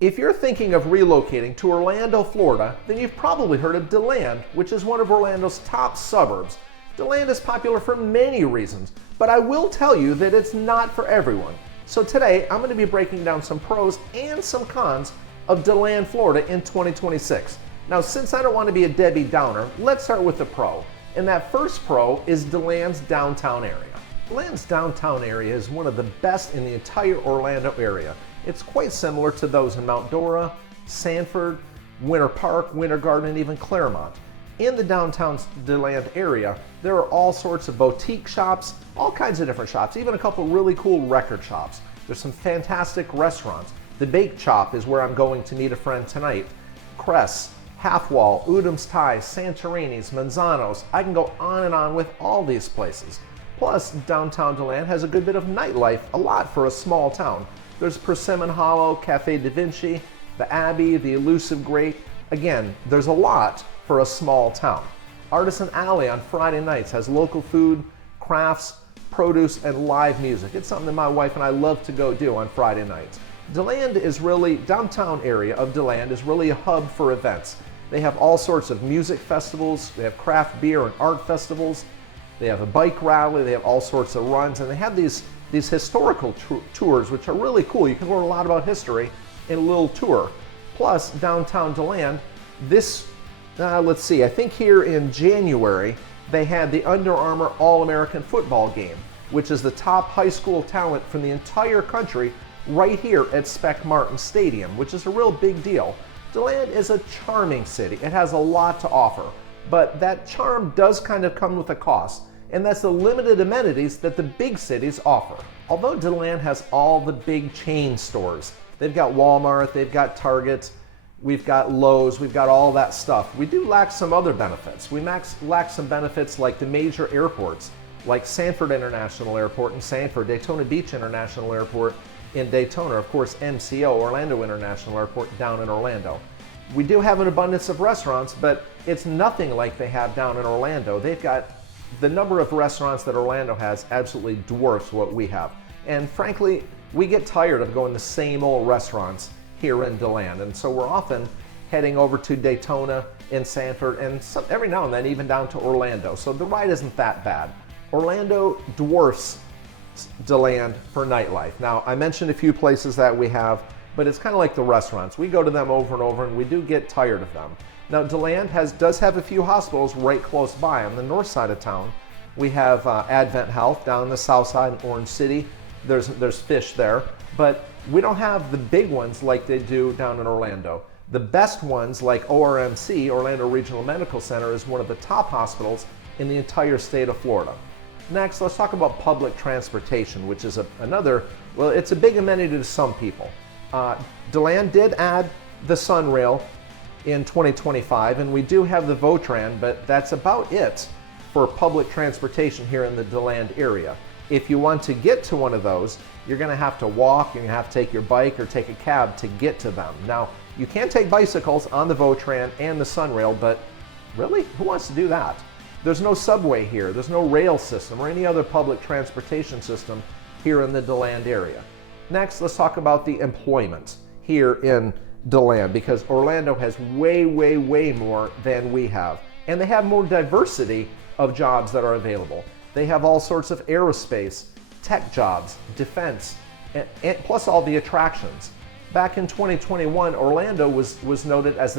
If you're thinking of relocating to Orlando, Florida, then you've probably heard of DeLand, which is one of Orlando's top suburbs. DeLand is popular for many reasons, but I will tell you that it's not for everyone. So today, I'm going to be breaking down some pros and some cons of DeLand, Florida in 2026. Now, since I don't want to be a Debbie Downer, let's start with the pro. And that first pro is DeLand's downtown area. DeLand's downtown area is one of the best in the entire Orlando area. It's quite similar to those in Mount Dora, Sanford, Winter Park, Winter Garden, and even Claremont. In the downtown DeLand area, there are all sorts of boutique shops, all kinds of different shops, even a couple really cool record shops. There's some fantastic restaurants. The Bake Shop is where I'm going to meet a friend tonight. Cress, Half Wall, Udum's Thai, Santorini's, Manzano's. I can go on and on with all these places. Plus, downtown DeLand has a good bit of nightlife, a lot for a small town. There's Persimmon Hollow, Cafe Da Vinci, the Abbey, the Elusive Great. Again, there's a lot for a small town. Artisan Alley on Friday nights has local food, crafts, produce, and live music. It's something that my wife and I love to go do on Friday nights. DeLand is really, downtown area of DeLand is really a hub for events. They have all sorts of music festivals, they have craft beer and art festivals, they have a bike rally, they have all sorts of runs, and they have these historical tours, which are really cool. You can learn a lot about history in a little tour. Plus, downtown DeLand, let's see, I think here in January, they had the Under Armour All-American Football Game, which is the top high school talent from the entire country right here at Spec Martin Stadium, which is a real big deal. DeLand is a charming city. It has a lot to offer, but that charm does kind of come with a cost, and that's the limited amenities that the big cities offer. Although DeLand has all the big chain stores, they've got Walmart, they've got Target, we've got Lowe's, we've got all that stuff. We do lack some other benefits. We lack some benefits like the major airports, like Sanford International Airport in Sanford, Daytona Beach International Airport in Daytona, of course MCO, Orlando International Airport down in Orlando. We do have an abundance of restaurants, but it's nothing like they have down in Orlando. They've got the number of restaurants that Orlando has absolutely dwarfs what we have. And frankly, we get tired of going to the same old restaurants here in DeLand. And so we're often heading over to Daytona and Sanford and every now and then even down to Orlando. So the ride isn't that bad. Orlando dwarfs DeLand for nightlife. Now, I mentioned a few places that we have, but it's kind of like the restaurants. We go to them over and over and we do get tired of them. Now, DeLand does have a few hospitals right close by. On the north side of town, we have Advent Health. Down on the south side in Orange City, there's Fish there, but we don't have the big ones like they do down in Orlando. The best ones, like ORMC, Orlando Regional Medical Center, is one of the top hospitals in the entire state of Florida. Next, let's talk about public transportation, which is it's a big amenity to some people. DeLand did add the Sunrail in 2025, and we do have the Votran, but that's about it for public transportation here in the DeLand area. If you want to get to one of those, you're going to have to walk, you're going to have to take your bike or take a cab to get to them. Now, you can take bicycles on the Votran and the Sunrail, but really, who wants to do that? There's no subway here, there's no rail system or any other public transportation system here in the DeLand area. Next, let's talk about the employment here in DeLand, because Orlando has way, way, way more than we have. And they have more diversity of jobs that are available. They have all sorts of aerospace, tech jobs, defense, and plus all the attractions. Back in 2021, Orlando was noted as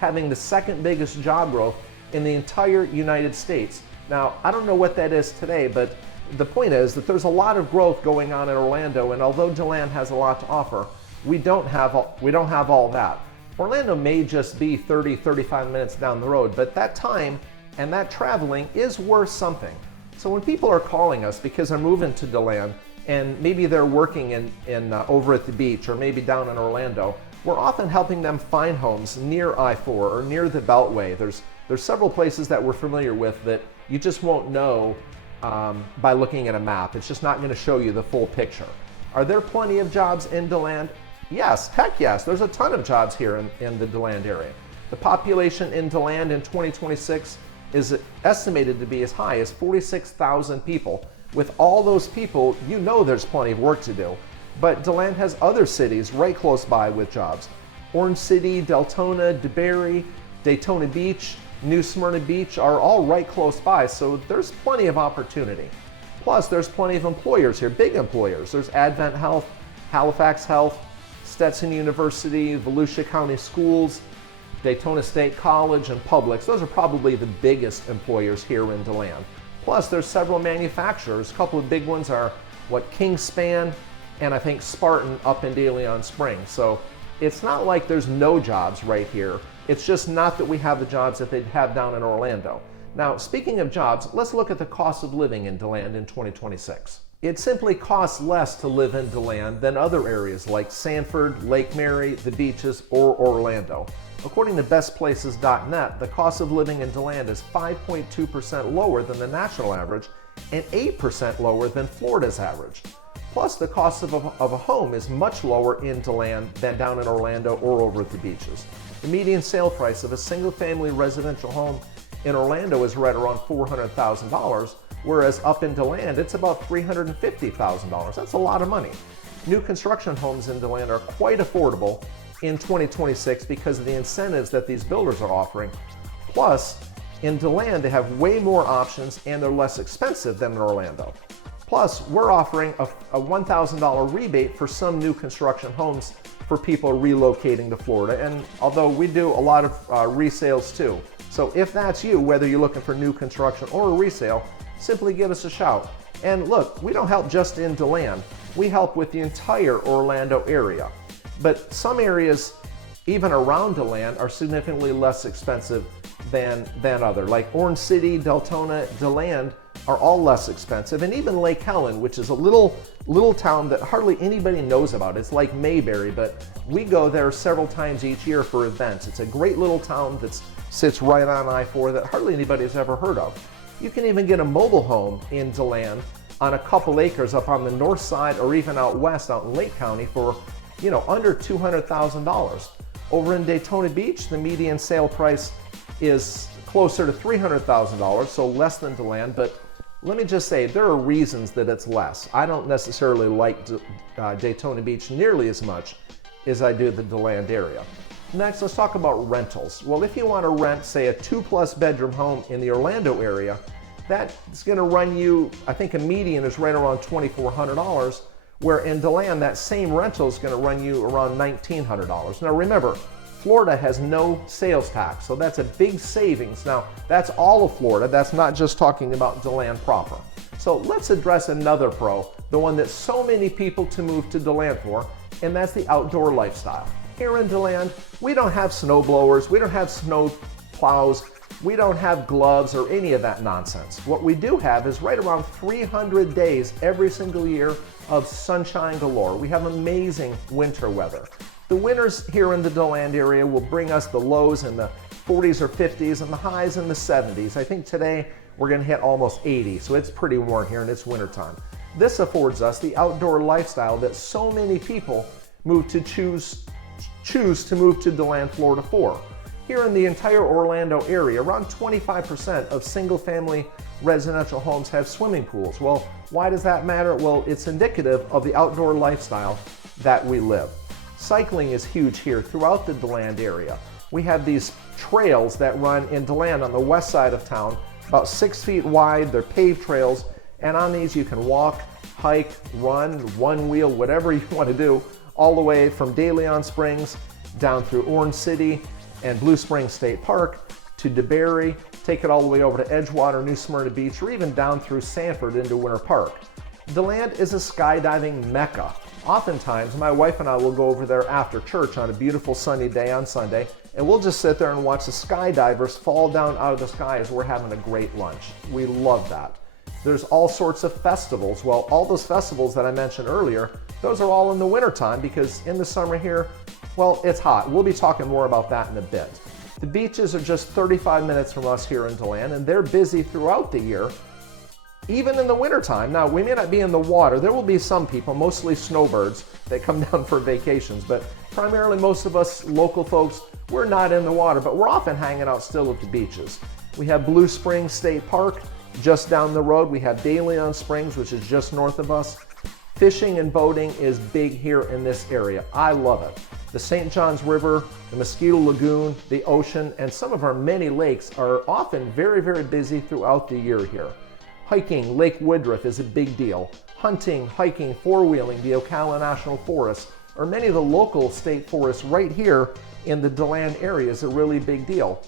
having the second biggest job growth in the entire United States. Now, I don't know what that is today, but the point is that there's a lot of growth going on in Orlando, and although DeLand has a lot to offer, we don't have all that. Orlando may just be 30-35 minutes down the road, but that time and that traveling is worth something. So when people are calling us because they're moving to DeLand and maybe they're working in over at the beach or maybe down in Orlando, we're often helping them find homes near I-4 or near the Beltway. There's several places that we're familiar with that you just won't know by looking at a map. It's just not going to show you the full picture. Are there plenty of jobs in DeLand? Yes, heck yes. There's a ton of jobs here in the DeLand area. The population in DeLand in 2026 is estimated to be as high as 46,000 people. With all those people, you know there's plenty of work to do. But DeLand has other cities right close by with jobs. Orange City, Deltona, DeBary, Daytona Beach, New Smyrna Beach are all right close by, so there's plenty of opportunity. Plus, there's plenty of employers here, big employers. There's Advent Health, Halifax Health, Stetson University, Volusia County Schools, Daytona State College, and Publix. Those are probably the biggest employers here in DeLand. Plus, there's several manufacturers. A couple of big ones are Kingspan and I think Spartan up in DeLand Springs. So it's not like there's no jobs right here. It's just not that we have the jobs that they'd have down in Orlando. Now, speaking of jobs, let's look at the cost of living in DeLand in 2026. It simply costs less to live in DeLand than other areas like Sanford, Lake Mary, the beaches, or Orlando. According to bestplaces.net, the cost of living in DeLand is 5.2% lower than the national average and 8% lower than Florida's average. Plus, the cost of a home is much lower in DeLand than down in Orlando or over at the beaches. The median sale price of a single-family residential home in Orlando is right around $400,000, whereas up in DeLand, it's about $350,000. That's a lot of money. New construction homes in DeLand are quite affordable in 2026 because of the incentives that these builders are offering. Plus, in DeLand, they have way more options and they're less expensive than in Orlando. Plus, we're offering a $1,000 rebate for some new construction homes for people relocating to Florida. And although we do a lot of resales too. So if that's you, whether you're looking for new construction or a resale, simply give us a shout. And look, we don't help just in DeLand. We help with the entire Orlando area. But some areas, even around DeLand, are significantly less expensive than other. Like Orange City, Deltona, DeLand are all less expensive. And even Lake Helen, which is a little town that hardly anybody knows about. It's like Mayberry, but we go there several times each year for events. It's a great little town that sits right on I-4 that hardly anybody's ever heard of. You can even get a mobile home in DeLand on a couple acres up on the north side or even out west, out in Lake County for, under $200,000. Over in Daytona Beach, the median sale price is closer to $300,000, so less than DeLand, but let me just say, there are reasons that it's less. I don't necessarily like Daytona Beach nearly as much as I do the DeLand area. Next, let's talk about rentals. Well, if you want to rent, say, a 2+ bedroom home in the Orlando area, that's going to run you, I think a median is right around $2,400, where in DeLand, that same rental is going to run you around $1,900. Now remember, Florida has no sales tax, so that's a big savings. Now, that's all of Florida. That's not just talking about DeLand proper. So let's address another pro, the one that so many people to move to DeLand for, and that's the outdoor lifestyle. Here in DeLand, we don't have snow blowers, we don't have snow plows, we don't have gloves or any of that nonsense. What we do have is right around 300 days every single year of sunshine galore. We have amazing winter weather. The winters here in the DeLand area will bring us the lows in the 40s or 50s and the highs in the 70s. I think today we're going to hit almost 80, so it's pretty warm here and it's wintertime. This affords us the outdoor lifestyle that so many people choose to move to DeLand, Florida for. Here in the entire Orlando area, around 25% of single-family residential homes have swimming pools. Well, why does that matter? Well, it's indicative of the outdoor lifestyle that we live. Cycling is huge here throughout the DeLand area. We have these trails that run in DeLand on the west side of town, about 6 feet wide. They're paved trails, and on these you can walk, hike, run, one wheel, whatever you want to do, all the way from DeLand Springs down through Orange City and Blue Springs State Park to DeBary, take it all the way over to Edgewater, New Smyrna Beach, or even down through Sanford into Winter Park. DeLand is a skydiving mecca. Oftentimes, my wife and I will go over there after church on a beautiful sunny day on Sunday, and we'll just sit there and watch the skydivers fall down out of the sky as we're having a great lunch. We love that. There's all sorts of festivals. Well, all those festivals that I mentioned earlier, those are all in the wintertime because in the summer here, well, it's hot. We'll be talking more about that in a bit. The beaches are just 35 minutes from us here in DeLand, and they're busy throughout the year, even in the wintertime. Now, we may not be in the water. There will be some people, mostly snowbirds, that come down for vacations, but primarily most of us local folks, we're not in the water, but we're often hanging out still at the beaches. We have Blue Springs State Park just down the road. We have DeLand Springs, which is just north of us. Fishing and boating is big here in this area. I love it. The St. Johns River, the Mosquito Lagoon, the ocean, and some of our many lakes are often very, very busy throughout the year here. Hiking Lake Woodruff is a big deal. Hunting, hiking, four-wheeling the Ocala National Forest, or many of the local state forests right here in the DeLand area is a really big deal.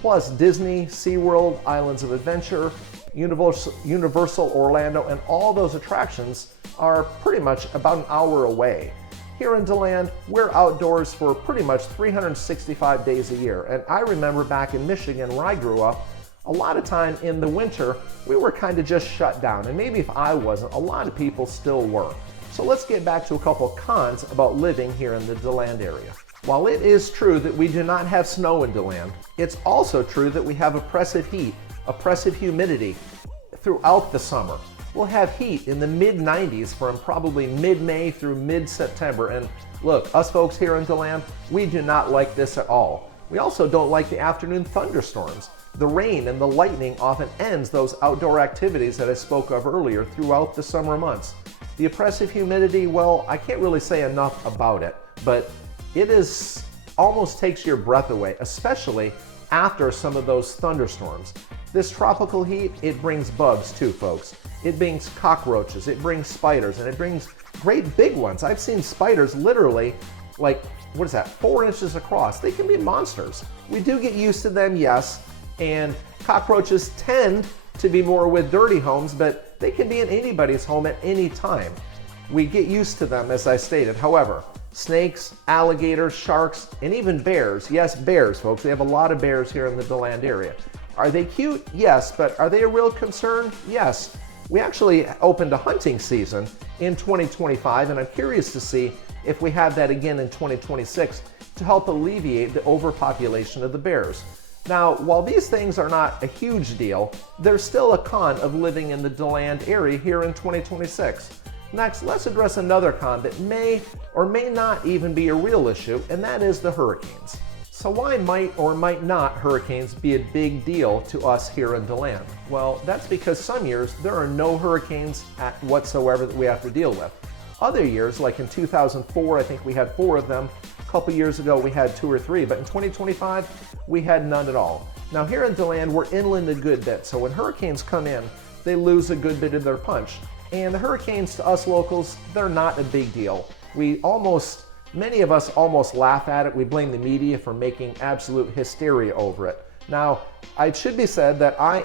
Plus Disney, SeaWorld, Islands of Adventure, Universal Orlando, and all those attractions are pretty much about an hour away. Here in DeLand, we're outdoors for pretty much 365 days a year. And I remember back in Michigan where I grew up, a lot of time in the winter, we were kind of just shut down. And maybe if I wasn't, a lot of people still were. So let's get back to a couple of cons about living here in the DeLand area. While it is true that we do not have snow in DeLand, it's also true that we have oppressive heat, oppressive humidity throughout the summer. We'll have heat in the mid-90s from probably mid-May through mid-September. And look, us folks here in DeLand, we do not like this at all. We also don't like the afternoon thunderstorms. The rain and the lightning often ends those outdoor activities that I spoke of earlier throughout the summer months. The oppressive humidity, well, I can't really say enough about it, but it almost takes your breath away, especially after some of those thunderstorms. This tropical heat, it brings bugs too, folks. It brings cockroaches, it brings spiders, and it brings great big ones. I've seen spiders literally like, 4 inches across. They can be monsters. We do get used to them, yes, and cockroaches tend to be more with dirty homes, but they can be in anybody's home at any time. We get used to them, as I stated. However, snakes, alligators, sharks, and even bears. Yes, bears, folks. We have a lot of bears here in the DeLand area. Are they cute? Yes, but are they a real concern? Yes. We actually opened a hunting season in 2025, and I'm curious to see if we have that again in 2026 to help alleviate the overpopulation of the bears. Now, while these things are not a huge deal, there's still a con of living in the DeLand area here in 2026. Next, let's address another con that may or may not even be a real issue, and that is the hurricanes. So why might or might not hurricanes be a big deal to us here in DeLand? Well, that's because some years there are no hurricanes whatsoever that we have to deal with. Other years, like in 2004, I think we had 4 of them. A couple years ago, we had 2 or 3, but in 2025, we had none at all. Now here in DeLand, we're inland a good bit, so when hurricanes come in, they lose a good bit of their punch. And the hurricanes to us locals, they're not a big deal. Many of us almost laugh at it. We blame the media for making absolute hysteria over it. Now, it should be said that I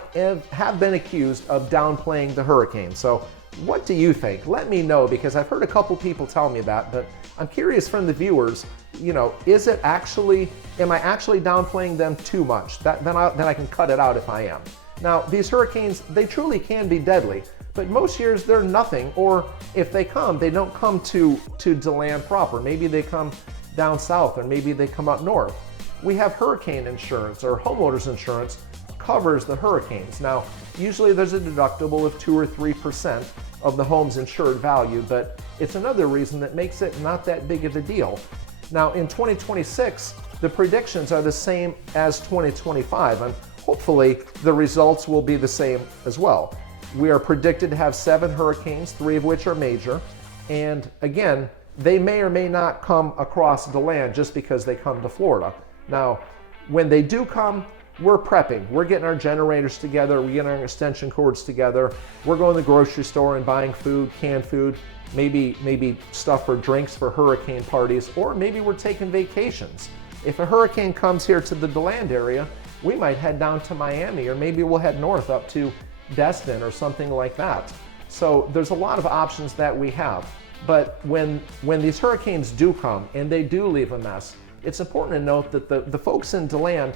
have been accused of downplaying the hurricane. So what do you think? Let me know, because I've heard a couple people tell me that, but I'm curious from the viewers, am I actually downplaying them too much? Then I can cut it out if I am. Now, these hurricanes, they truly can be deadly, but most years they're nothing, or if they come, they don't come to DeLand proper. Maybe they come down south, or maybe they come up north. We have hurricane insurance, or homeowners insurance covers the hurricanes. Now, usually there's a deductible of 2 or 3% of the home's insured value, but it's another reason that makes it not that big of a deal. Now, in 2026, the predictions are the same as 2025, and hopefully the results will be the same as well. We are predicted to have 7 hurricanes, 3 of which are major, and again, they may or may not come across DeLand just because they come to Florida. Now, when they do come, we're prepping. We're getting our generators together, we're getting our extension cords together, we're going to the grocery store and buying food, canned food, maybe stuff for drinks for hurricane parties, or maybe we're taking vacations. If a hurricane comes here to the DeLand area, we might head down to Miami, or maybe we'll head north up to Destin or something like that. So there's a lot of options that we have. But when these hurricanes do come and they do leave a mess, it's important to note that the folks in DeLand,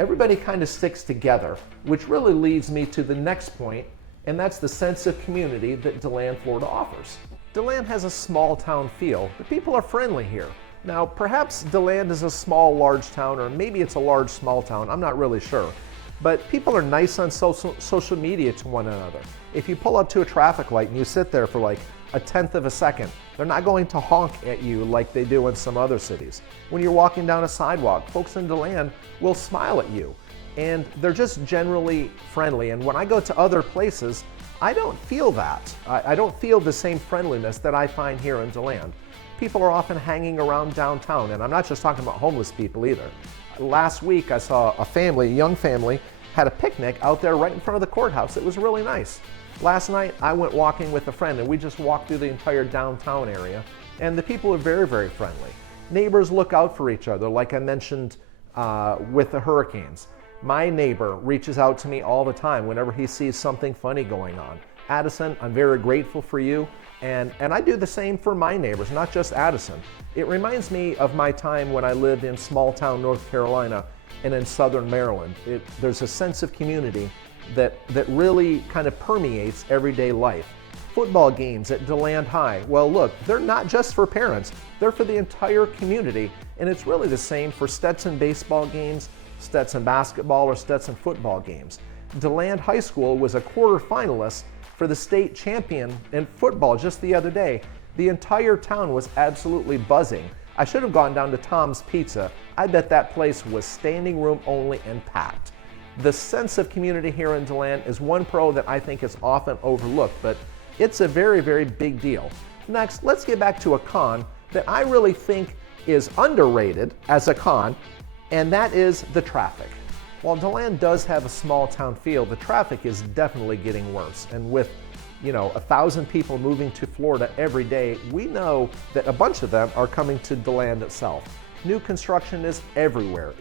everybody kind of sticks together, which really leads me to the next point, and that's the sense of community that DeLand, Florida offers. DeLand has a small town feel. The people are friendly here. Now, perhaps DeLand is a small, large town, or maybe it's a large, small town. I'm not really sure. But people are nice on social media to one another. If you pull up to a traffic light and you sit there for like a tenth of a second, they're not going to honk at you like they do in some other cities. When you're walking down a sidewalk, folks in DeLand will smile at you, and they're just generally friendly. And when I go to other places, I don't feel that. I don't feel the same friendliness that I find here in DeLand. People are often hanging around downtown, and I'm not just talking about homeless people either. Last week I saw a young family, had a picnic out there right in front of the courthouse. It was really nice. Last night I went walking with a friend and we just walked through the entire downtown area, and the people are very, very friendly. Neighbors look out for each other, like I mentioned with the hurricanes. My neighbor reaches out to me all the time whenever he sees something funny going on. Addison, I'm very grateful for you, and I do the same for my neighbors, not just Addison. It reminds me of my time when I lived in small town North Carolina and in southern Maryland. There's a sense of community that really kind of permeates everyday life. Football games at DeLand High, well look, they're not just for parents, they're for the entire community, and it's really the same for Stetson baseball games, Stetson basketball, or Stetson football games. DeLand High School was a quarterfinalist for the state champion in football just the other day. The entire town was absolutely buzzing. I should have gone down to Tom's Pizza. I bet that place was standing room only and packed. The sense of community here in DeLand is one pro that I think is often overlooked, but it's a very, very big deal. Next, let's get back to a con that I really think is underrated as a con, and that is the traffic. While DeLand does have a small town feel, the traffic is definitely getting worse. And with 1,000 people moving to Florida every day, we know that a bunch of them are coming to DeLand itself. New construction is everywhere.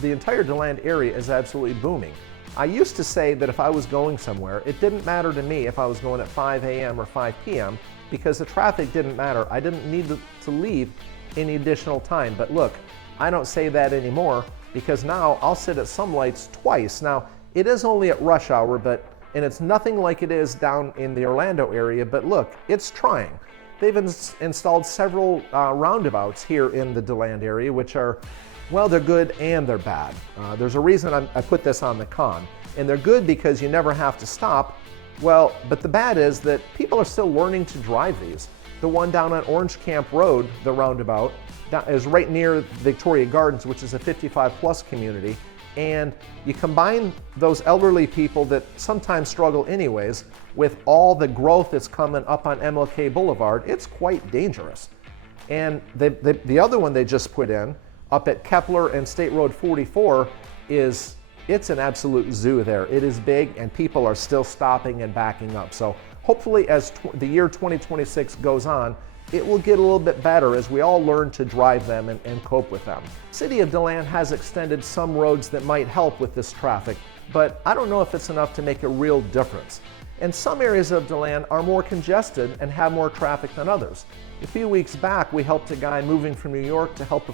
The entire DeLand area is absolutely booming. I used to say that if I was going somewhere, it didn't matter to me if I was going at 5 a.m. or 5 p.m. because the traffic didn't matter. I didn't need to leave any additional time. But look, I don't say that anymore because now I'll sit at some lights twice. Now, it is only at rush hour, and it's nothing like it is down in the Orlando area, but look, it's trying. They've installed several roundabouts here in the DeLand area, which are, well, they're good and they're bad. There's a reason I put this on the con. And they're good because you never have to stop. Well, but the bad is that people are still learning to drive these. The one down on Orange Camp Road, the roundabout, is right near Victoria Gardens, which is a 55+ community. And you combine those elderly people that sometimes struggle anyways with all the growth that's coming up on MLK Boulevard, it's quite dangerous. And the other one they just put in up at Keller and State Road 44 it's an absolute zoo there. It is big and people are still stopping and backing up. So hopefully as the year 2026 goes on, it will get a little bit better as we all learn to drive them and cope with them. City of DeLand has extended some roads that might help with this traffic, but I don't know if it's enough to make a real difference. And some areas of DeLand are more congested and have more traffic than others. A few weeks back, we helped a guy moving from New York to help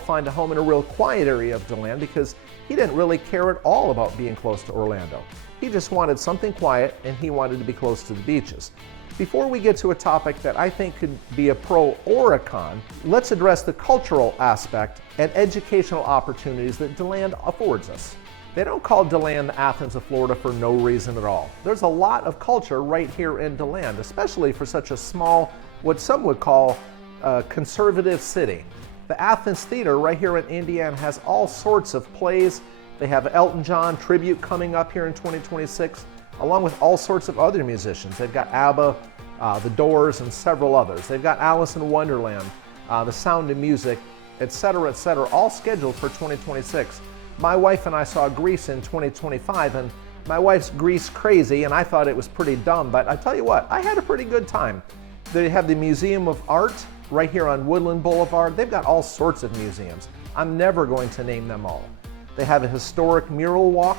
find a home in a real quiet area of DeLand because he didn't really care at all about being close to Orlando. He just wanted something quiet and he wanted to be close to the beaches. Before we get to a topic that I think could be a pro or a con, let's address the cultural aspect and educational opportunities that DeLand affords us. They don't call DeLand the Athens of Florida for no reason at all. There's a lot of culture right here in DeLand, especially for such a small, what some would call a conservative city. The Athens Theater right here in Indiana has all sorts of plays. They have Elton John tribute coming up here in 2026. Along with all sorts of other musicians. They've got ABBA, The Doors, and several others. They've got Alice in Wonderland, The Sound of Music, etc., all scheduled for 2026. My wife and I saw Grease in 2025, and my wife's Grease crazy, and I thought it was pretty dumb, but I tell you what, I had a pretty good time. They have the Museum of Art right here on Woodland Boulevard. They've got all sorts of museums. I'm never going to name them all. They have a historic mural walk,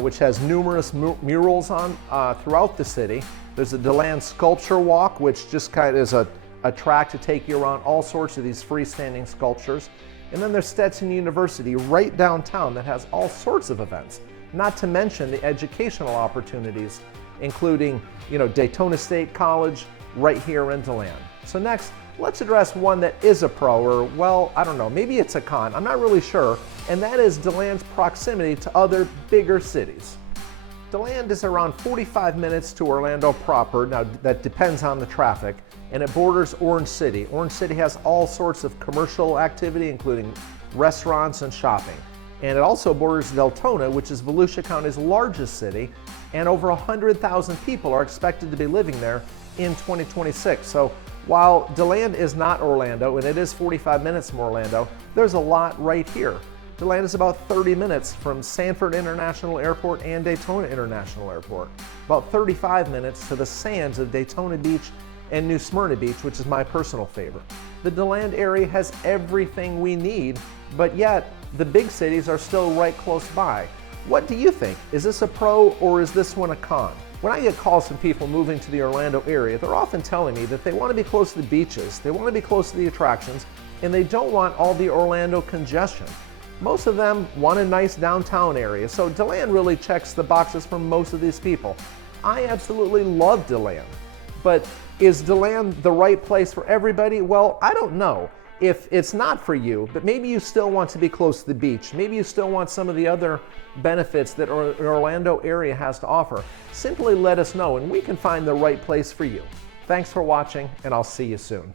which has numerous murals on throughout the city. There's a DeLand Sculpture Walk, which just kind of is a track to take you around all sorts of these freestanding sculptures. And then there's Stetson University right downtown that has all sorts of events, not to mention the educational opportunities, including Daytona State College right here in DeLand. So next, let's address one that is a pro, or well, I don't know, maybe it's a con, I'm not really sure, and that is DeLand's proximity to other bigger cities. DeLand is around 45 minutes to Orlando proper. Now that depends on the traffic, and it borders Orange City. Orange City has all sorts of commercial activity, including restaurants and shopping. And it also borders Deltona, which is Volusia County's largest city, and over 100,000 people are expected to be living there in 2026. So while DeLand is not Orlando, and it is 45 minutes from Orlando, there's a lot right here. DeLand is about 30 minutes from Sanford International Airport and Daytona International Airport, about 35 minutes to the sands of Daytona Beach and New Smyrna Beach, which is my personal favorite. The DeLand area has everything we need, but yet the big cities are still right close by. What do you think? Is this a pro or is this one a con? When I get calls from people moving to the Orlando area, they're often telling me that they want to be close to the beaches, they want to be close to the attractions, and they don't want all the Orlando congestion. Most of them want a nice downtown area, so DeLand really checks the boxes for most of these people. I absolutely love DeLand, but is DeLand the right place for everybody? Well, I don't know. If it's not for you, but maybe you still want to be close to the beach, maybe you still want some of the other benefits that the Orlando area has to offer, simply let us know and we can find the right place for you. Thanks for watching, and I'll see you soon.